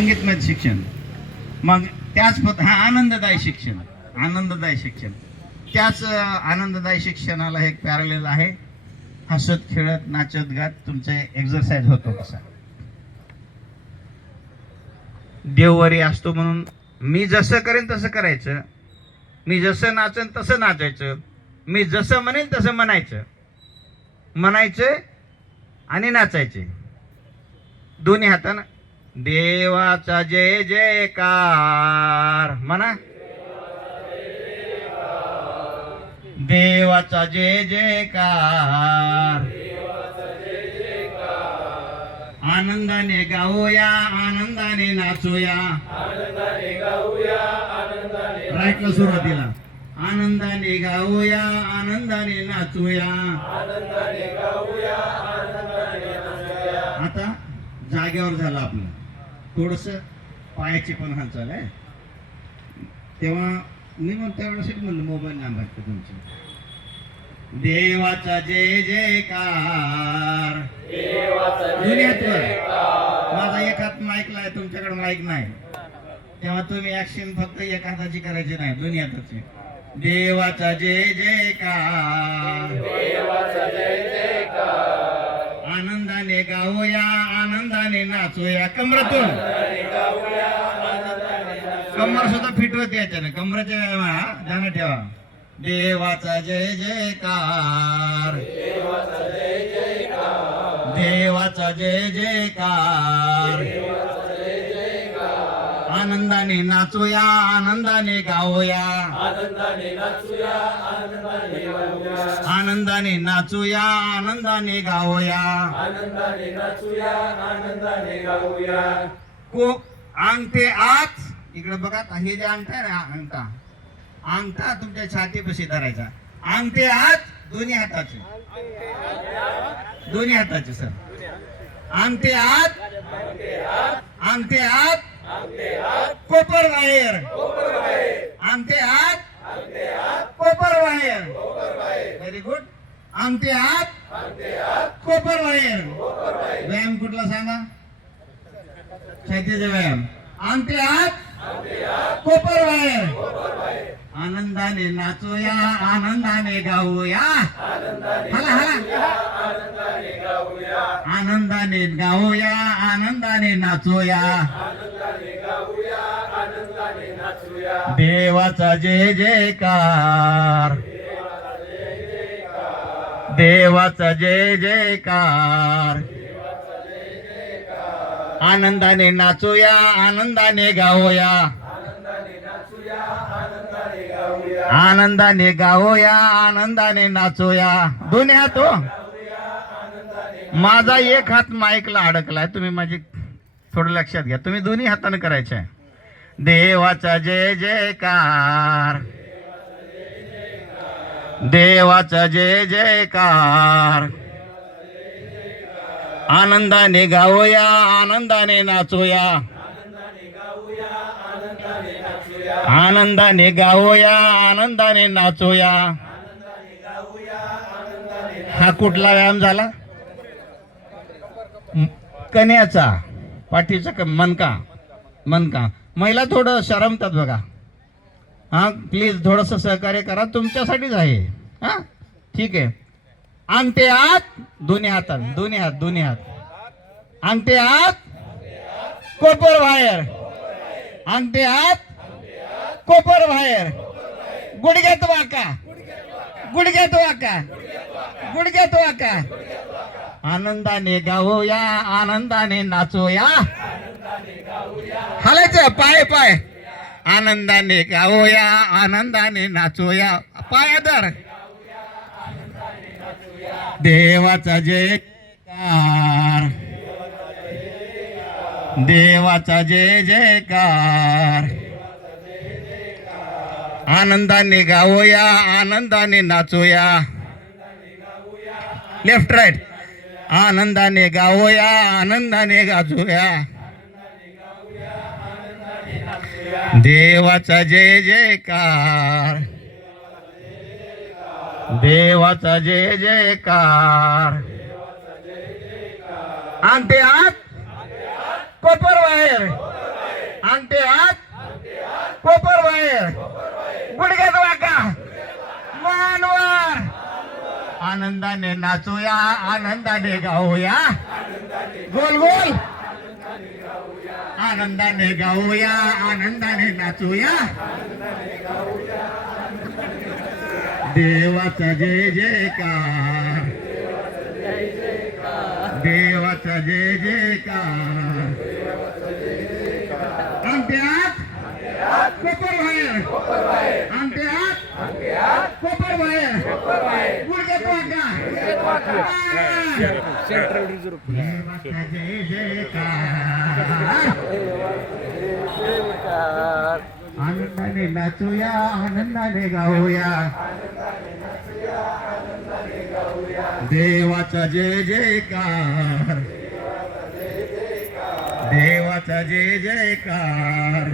संगीतमय शिक्षण. मग त्याच हा आनंददायी शिक्षण, आनंददायी शिक्षण. त्याच आनंददायी शिक्षणाला एक पॅरलेल आहे. हसत खेळत नाचत गात तुमचे एक्सरसाइज होतो कसा. देववारी असतो म्हणून मी जसं करेन तसं करायचं, मी जसं नाचन तसं नाचायचं, मी जसं म्हणेन तसं म्हणायचं, म्हणायचं आणि नाचायचे दोन्ही हातानं. देवाचा जय जयकार म्हणा, देवाचा जय जयकार. आनंदाने गाऊया, आनंदाने नाचूया. राईटला सुरुवातीला आनंदाने गाऊया, आनंदाने नाचूया. आता जागेवर झालं आपलं, थोडस पायाची पण हालचाल आहे. तेव्हा मी मग त्यावेळेस म्हणलं मोबाईल नंबर तुमची. देवाचा जय जयकार. माझा एक हात माईकला आहे, तुमच्याकडे माईक नाही, तेव्हा तुम्ही ऍक्शन फक्त एक हाताची करायची नाही, दोन्ही हाताची. देवाचा जय जयकार. आनंदाने गाऊया, आनंदाने नाचूया. कमरातून कमर सुद्धा फिट होते याच्याने, कमराच्या ध्यान ठेवा. देवाचा जय जयकार, देवाचा जय जयकार. आनंदाने नाचूया, आनंदाने गाऊया. आनंदाने नाचूया, आनंदाने गाऊया. को अंगठे आत इकडे बघा. हे जे अंगठा आहे ना, अंगठा अंगठा तुमच्या छातीपाशी धरायचा. अंगठे आत दोन्ही हाताचे, दोन्ही हाताचे सर. अंगठे आत, अंगठे आत, कोपर बाहेर. अंगठे आत, कोपर बाहेर. Very good. अंगठे आत, कोपर बाहेर. व्यायाम कुठला सांगा? छातीचा व्यायाम. अंगठे आत, कोपर बाहेर. आनंदाने नाचूया, आनंदाने गाऊया. हाला हाला. आनंदाने गाऊया, आनंदाने नाचूया. देवाचा जय जयकार, देवाचा जय जयकार. आनंदाने नाचूया, आनंदाने गाऊया. आनंदाने गाऊया, आनंदाने नाचूया. दोन्ही हात हो. माझा एक हात माईकला अडकलाय, तुम्ही माझी थोडं लक्षात घ्या. तुम्ही दोन्ही हाताने करायचे आहे. देवाचा जय जयकार, देवाचा जय जयकार. आनंदाने गाऊया, आनंदाने नाचूया. आनंदाने गाऊया, आनंदाने नाचूया. हा कुठला व्यायाम झाला? कण्याचा, पाठीचा मनका, मनका. महिला थोडं शरमतात बघा. हा प्लीज थोडस सहकार्य करा, तुमच्यासाठीच आहे. हा ठीक आहे. अंगठे आत, दोन्ही हातात, दोन्ही हात, दोन्ही हात. अंगठे आत, कोपर बाहेर. अंगठे आत, कोपर बाहेर. गुडघ्यात वाका, गुडघ्यात वाका, गुडघ्यात वाका. आनंदाने गाऊया, आनंदाने नाचूया. हालायचं पाय पाय. आनंदाने गाऊया, आनंदाने नाचूया. पाय आदर. देवाचा जयकार, देवाचा जय जयकार. आनंदाने गाऊया, आनंदाने नाचूया. Left right. आनंदाने गाऊया, आनंदाने गाजूया. देवाचा जय जयकार, देवाचा जय जयकार. अंगठे आत, कोपर बाहेर. आनंदाने नाचूया, आनंदाने गाऊया, गोल गोल आनंदाने गाऊया, आनंदाने नाचूया, देवाचा जय जयकार, देवाचा जय जयकार. अंत्यात कोपर बाहेर, अंत्यात कोपर बाहेर, गुडघ्यात वाका. देवाचा जय जयकार, आनंदाने नाचूया, आनंदाने गाऊया, देवाचा जय जयकार, देवाचा जय जयकार.